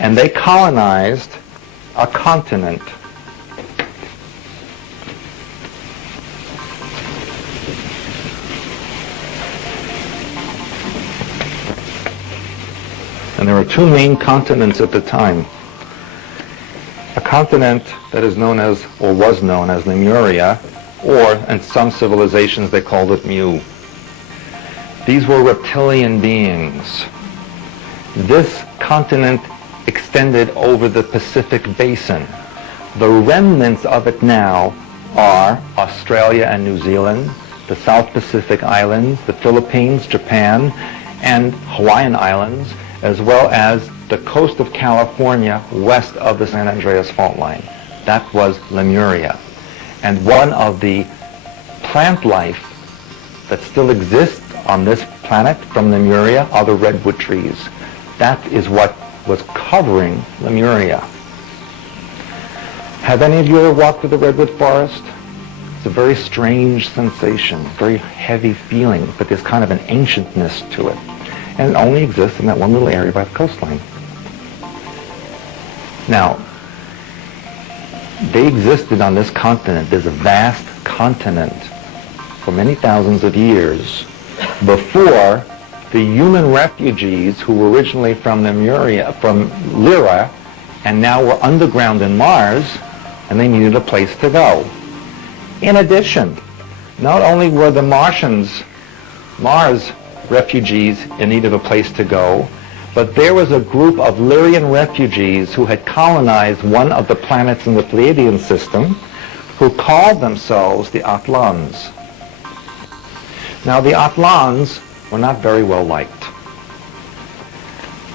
and they colonized a continent. And there were two main continents at the time. A continent that is known as, or was known as, Lemuria, or in some civilizations they called it Mu. These were reptilian beings. This continent extended over the Pacific Basin. The remnants of it now are Australia and New Zealand, the South Pacific Islands, the Philippines, Japan, and Hawaiian Islands, as well as the coast of California west of the San Andreas Fault Line. That was Lemuria. And one of the plant life that still exists on this planet from Lemuria are the redwood trees. That is what was covering Lemuria. Have any of you ever walked through the redwood forest? It's a very strange sensation, very heavy feeling, but there's kind of an ancientness to it. And it only exists in that one little area by the coastline. Now, they existed on this continent. There's a vast continent for many thousands of years before the human refugees who were originally from Lemuria, from Lyra, and now were underground in Mars, and they needed a place to go. In addition, not only were the Mars refugees in need of a place to go, but there was a group of Lyrian refugees who had colonized one of the planets in the Pleiadian system, who called themselves the Atlans. Now, the Atlans were not very well liked.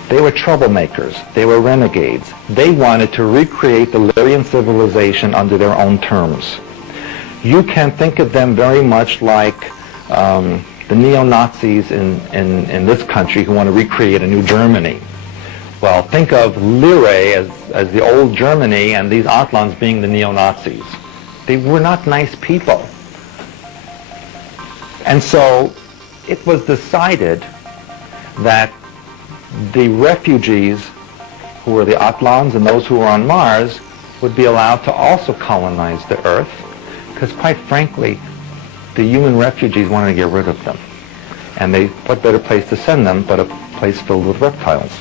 They were troublemakers. They were renegades. They wanted to recreate the Lyrian civilization under their own terms. You can think of them very much like the neo-Nazis in this country who want to recreate a new Germany. Well, think of Lyra as the old Germany and these Atlans being the neo-Nazis. They were not nice people. And so it was decided that the refugees who were the Atlans and those who were on Mars would be allowed to also colonize the Earth, because quite frankly, the human refugees wanted to get rid of them. And what better place to send them but a place filled with reptiles.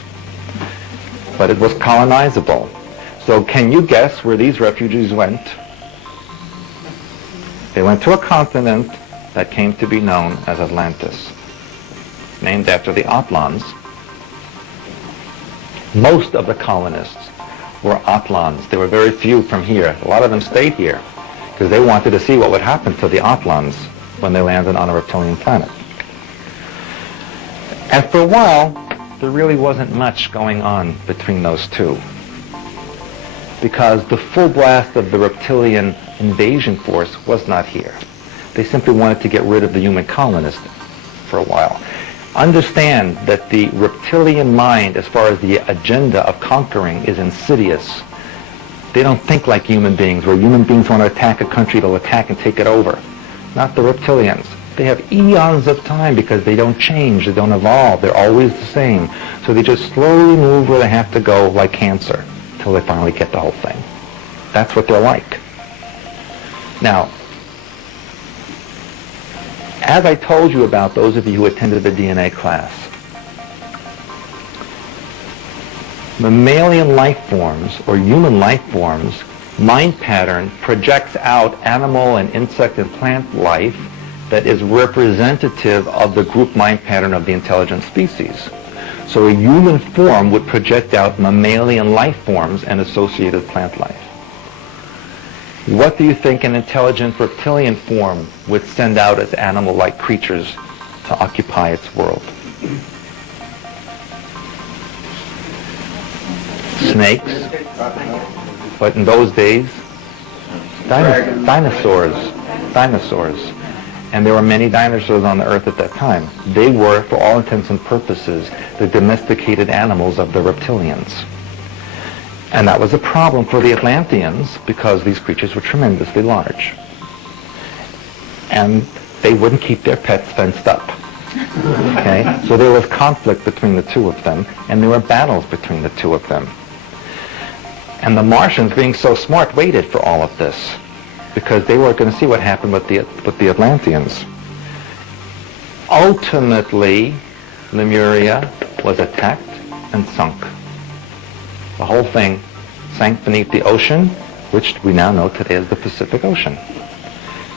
But it was colonizable. So can you guess where these refugees went? They went to a continent that came to be known as Atlantis, named after the Atlans. Most of the colonists were Atlans. There were very few from here. A lot of them stayed here because they wanted to see what would happen to the Atlans when they landed on a reptilian planet. And for a while, there really wasn't much going on between those two, because the full blast of the reptilian invasion force was not here. They simply wanted to get rid of the human colonists for a while. Understand that the reptilian mind, as far as the agenda of conquering, is insidious. They don't think like human beings. Where human beings want to attack a country, they'll attack and take it over. Not the reptilians. They have eons of time because they don't change, they don't evolve, they're always the same. So they just slowly move where they have to go, like cancer, until they finally get the whole thing. That's what they're like. Now, as I told you about, those of you who attended the DNA class, mammalian life forms, or human life forms, mind pattern projects out animal and insect and plant life that is representative of the group mind pattern of the intelligent species. So a human form would project out mammalian life forms and associated plant life. What do you think an intelligent reptilian form would send out as animal-like creatures to occupy its world? Snakes, but in those days, dinosaurs. And there were many dinosaurs on the earth at that time. They were, for all intents and purposes, the domesticated animals of the reptilians. And that was a problem for the Atlanteans because these creatures were tremendously large. And they wouldn't keep their pets fenced up. Okay? So there was conflict between the two of them, and there were battles between the two of them. And the Martians, being so smart, waited for all of this because they were going to see what happened with the Atlanteans. Ultimately, Lemuria was attacked and sunk. The whole thing sank beneath the ocean, which we now know today as the Pacific Ocean.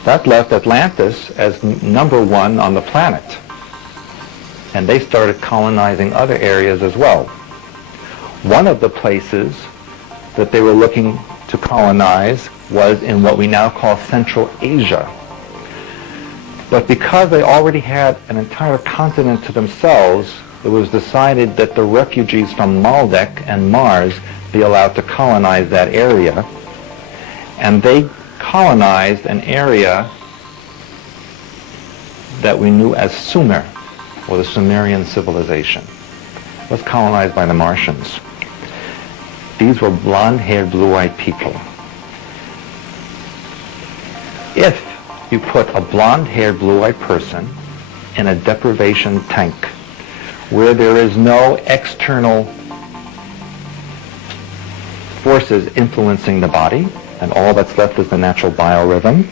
That left Atlantis as number one on the planet. And they started colonizing other areas as well. One of the places that they were looking to colonize was in what we now call Central Asia. But because they already had an entire continent to themselves, it was decided that the refugees from Maldek and Mars be allowed to colonize that area. And they colonized an area that we knew as Sumer, or the Sumerian civilization. It was colonized by the Martians. These were blonde-haired, blue-eyed people. If you put a blonde-haired, blue-eyed person in a deprivation tank where there is no external forces influencing the body, and all that's left is the natural biorhythm,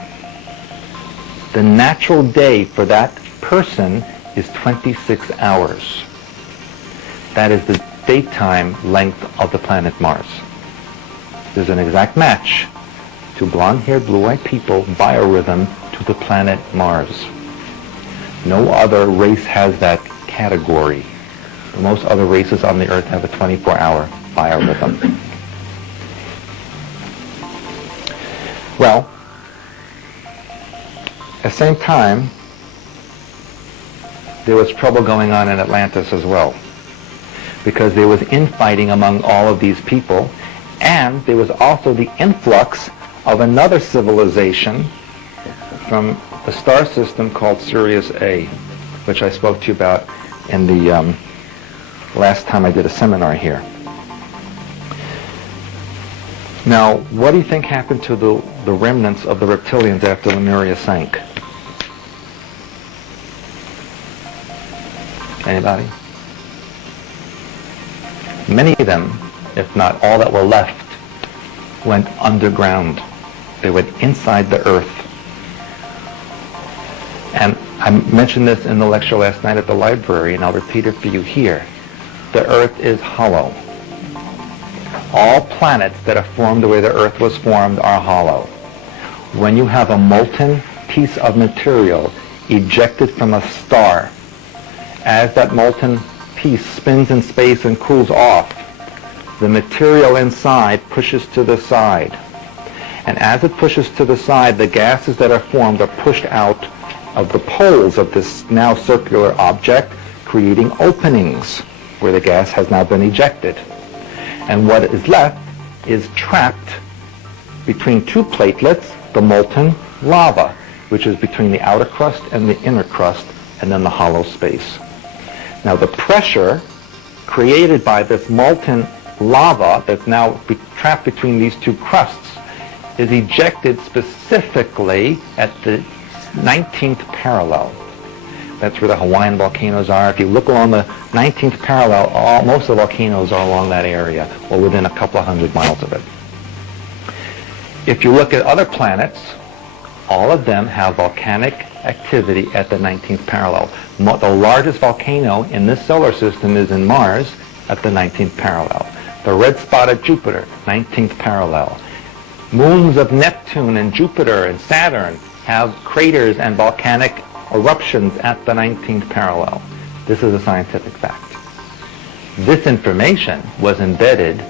the natural day for that person is 26 hours. That is the daytime length of the planet Mars. There's an exact match to blonde-haired, blue-eyed people biorhythm to the planet Mars. No other race has that category. Most other races on the Earth have a 24-hour biorhythm. Well, at the same time, there was trouble going on in Atlantis as well, because there was infighting among all of these people, and there was also the influx of another civilization from a star system called Sirius A, which I spoke to you about in the last time I did a seminar here. Now, what do you think happened to the remnants of the reptilians after Lemuria sank? Anybody? Many of them, if not all that were left, went underground. They went inside the earth. And I mentioned this in the lecture last night at the library, and I'll repeat it for you here. The earth is hollow. All planets that are formed the way the earth was formed are hollow. When you have a molten piece of material ejected from a star, as that molten piece spins in space and cools off, the material inside pushes to the side. And as it pushes to the side, the gases that are formed are pushed out of the poles of this now circular object, creating openings where the gas has now been ejected. And what is left is trapped between two platelets, the molten lava, which is between the outer crust and the inner crust, and then the hollow space. Now the pressure created by this molten lava that's now trapped between these two crusts is ejected specifically at the 19th parallel. That's where the Hawaiian volcanoes are. If you look along the 19th parallel, most of the volcanoes are along that area, or within a couple of 100 miles of it. If you look at other planets, all of them have volcanic activity at the 19th parallel. The largest volcano in this solar system is in Mars at the 19th parallel. The red spot at Jupiter, 19th parallel. Moons of Neptune and Jupiter and Saturn have craters and volcanic eruptions at the 19th parallel. This is a scientific fact. This information was embedded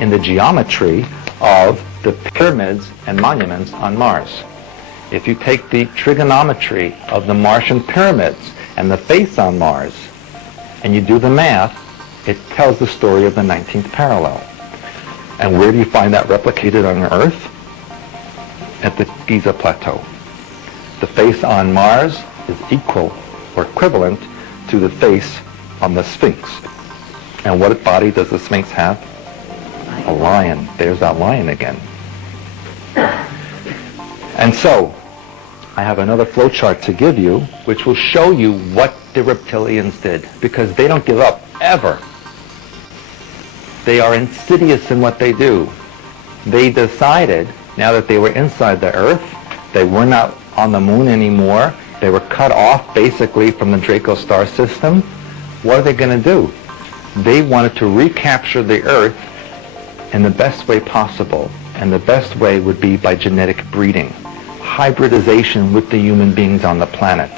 in the geometry of the pyramids and monuments on Mars. If you take the trigonometry of the Martian pyramids and the face on Mars, and you do the math, it tells the story of the 19th parallel. And where do you find that replicated on Earth? At the Giza Plateau. The face on Mars is equal or equivalent to the face on the Sphinx. And what body does the Sphinx have? A lion. There's that lion again. And so, I have another flowchart to give you, which will show you what the reptilians did, because they don't give up, ever. They are insidious in what they do. they decided, now that they were inside the Earth, they were not on the moon anymore, they were cut off basically from the Draco star system, what are they going to do? They wanted to recapture the Earth in the best way possible, and the best way would be by genetic breeding, hybridization with the human beings on the planet.